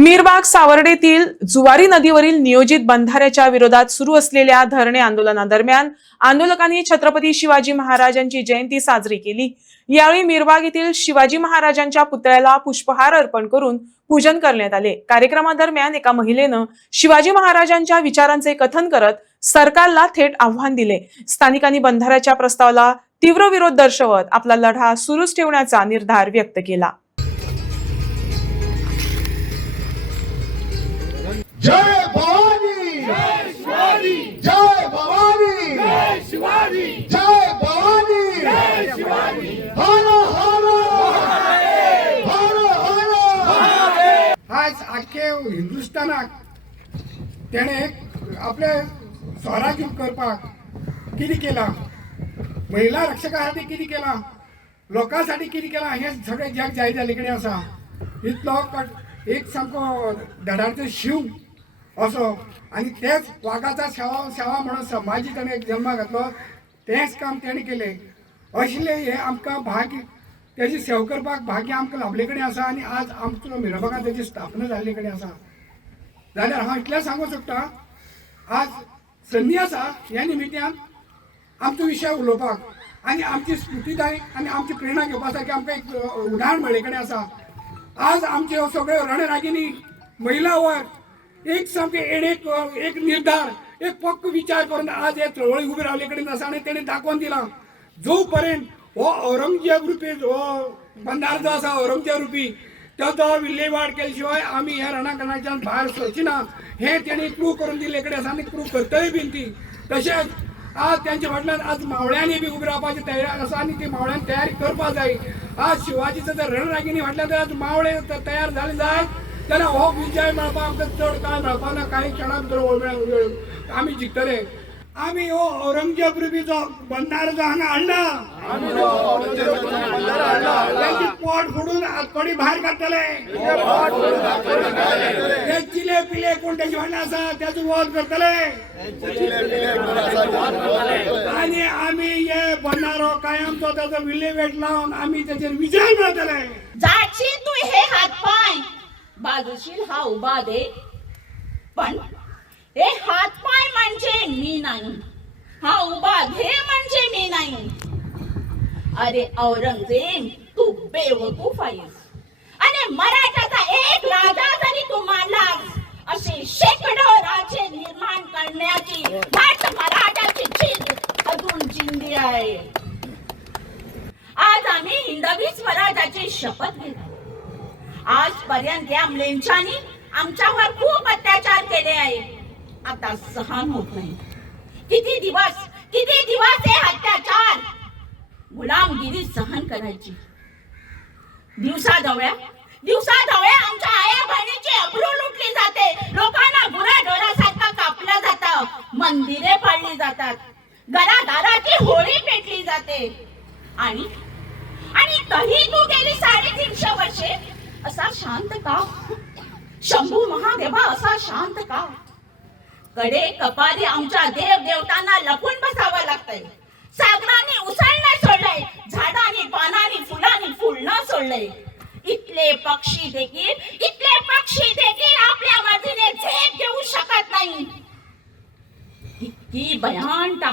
मीरबाग सावर्डेतील जुवारी नदीवरील नियोजित बंधाऱ्याच्या विरोधात सुरू असलेल्या धरणे आंदोलनादरम्यान आंदोलकांनी छत्रपती शिवाजी महाराजांची जयंती साजरी केली। यावेळी मीरबाग येथील शिवाजी महाराजांच्या पुतळ्याला पुष्पहार अर्पण करून पूजन करण्यात आले। कार्यक्रमादरम्यान एका महिलेनं शिवाजी महाराजांच्या विचारांचे कथन करत सरकारला थेट आव्हान दिले। स्थानिकांनी बंधाऱ्याच्या प्रस्तावाला तीव्र विरोध दर्शवत आपला लढा सुरूच ठेवण्याचा निर्धार व्यक्त केला। जय भवानी, जय शिवाजी, जय भवानी, जय शिवाजी, जय भवानी, जय शिवाजी। हर हर हर हर। आज अख्खे हिंदुस्थानाक तेणे आपले स्वराज्य करपाक कितें केला, महिला रक्षकासाठी कितें केला, लोकांसाठी कितें केला हे सगळे जग जाय जाले कडेन आसा। इतलो एक सामको धडाडचो शिव असो आनी तेच वागाचा सेवा म्हणून समाजी ताणें एक जल्मा घातलो, तेच काम तेणें केलें। असले हे आमकां भाग्य तेजी सेवा करपाक भाग्य आमकां लाभले कडेन आसा आनी आज आमचो मिरबागांत तेजी स्थापना जाल्ले कडेन आसा। जाल्यार हांव इतलें सांगूंक सोदतां, आज संदी आसा ह्या निमित्यान आमचो विशय उलोवपाक आनी आमची स्फूर्तीदाय आनी आमची प्रेरणा घेवपासाठी आमकां एक उदाहरण मेळ्ळे कडेन आसा। आज आमचे सगळ्यो रणरागिणी महिला वर्ग एक सामके एक निर्धार एक पक्क विचार करून आज हे चळवळी उबी रावले कडेन आसा आनी तेणें दाखोवन दिलां जो पर्यंत हो औरंगजेब रूपी हो बंधार जो आसा औरंगजेब रूपी तो विल्हेवाट केले शिवाय आमी ह्या रणाकणाच्यान भायर सरची ना हे तेणी प्रूव करून दिले कडेन आसा आनी प्रूव करतली बीन ती। तशेंच आज त्यांच्या फाटल्यान आज मावळ्यांनी बी उबी रावपाची तयारी आसा आनी ती मावळ्यांनी तयारी करपाक जाय। आज शिवाजीचो जर रणरागिणी फाटल्यान जर आज मावळे तयार जाले जायत जाल्यार हो विजय मेळपाक आमकां चड काळ मेळपाक ना, काही क्षणां भितर आमी जिखतले। आमी हो औरंगजेब रुपी जो बंधारो जो हांगा हाडला त्याची पोट फोडून कडी भायर काडटले, ते चिले पिले कोण त्याचे फाटल्यान आसा त्याचो वध करतले आनी आमी हे बंधारो कायमचो त्याचो विल्हेवाट लावन आमी त्याचेर विजय मेळटले। जाशील तू हे हात पाय बाजूशील हा उभा दे, पण हे हात पाय म्हणजे मी नाही, हा उभा दे म्हणजे मी नाही। अरे औरंगजेब तू बेवकूफ आहेस आणि मराठाचा एक राजा जरी तू मानलास असे शेकडो राजे निर्माण करण्याची वाट मराठाची जिद्द अजून जिंदी आहे। आज आम्ही हिंदवी स्वराज्याची शपथ घेतो। आजपर्यंत या म्लेच्छांनी आमच्यावर खूप अत्याचार केले आहे, आता सहन होत नाही। किती दिवस हे अत्याचार गुलामगिरी सहन करायची। दिवसाढवळ्या आमच्या आया बहिणीची अब्रू लुटली जाते, लोकांना गुराढोरासारखं कापलं जातं, मंदिरे पाडली जातात, घरादाराची होळी पेटली जाते आणि तही तू गेली 350 वर्षे असा शांत का? शंभू महादेवा असा शांत का? कडे कपारी आमच्या देव देवतांना लपून बसावं लागतंय। सागराने उसळणं सोडलंय, झाडांनी पानांनी फुलांनी फुलणं सोडलंय। इथले पक्षी देखील आपल्या मर्जीने झेप घेऊ शकत नाही। इतकी भयानता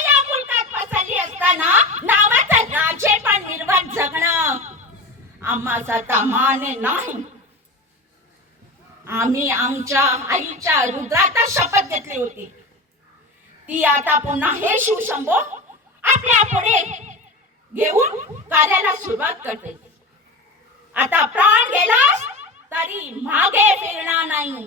या मुलकात पसरली असताना नावाचं राजे पण निर्वात जगणं आम्हाला मान्य नाही। आम्ही आमच्या आईच्या रुद्राचा शपथ घेतली होती, ती आता पुन्हा हे शिवशंभो आपल्या पुढे घेऊन कार्याला सुरुवात करते। आता प्राण गेलास तरी मागे फिरणार नाही।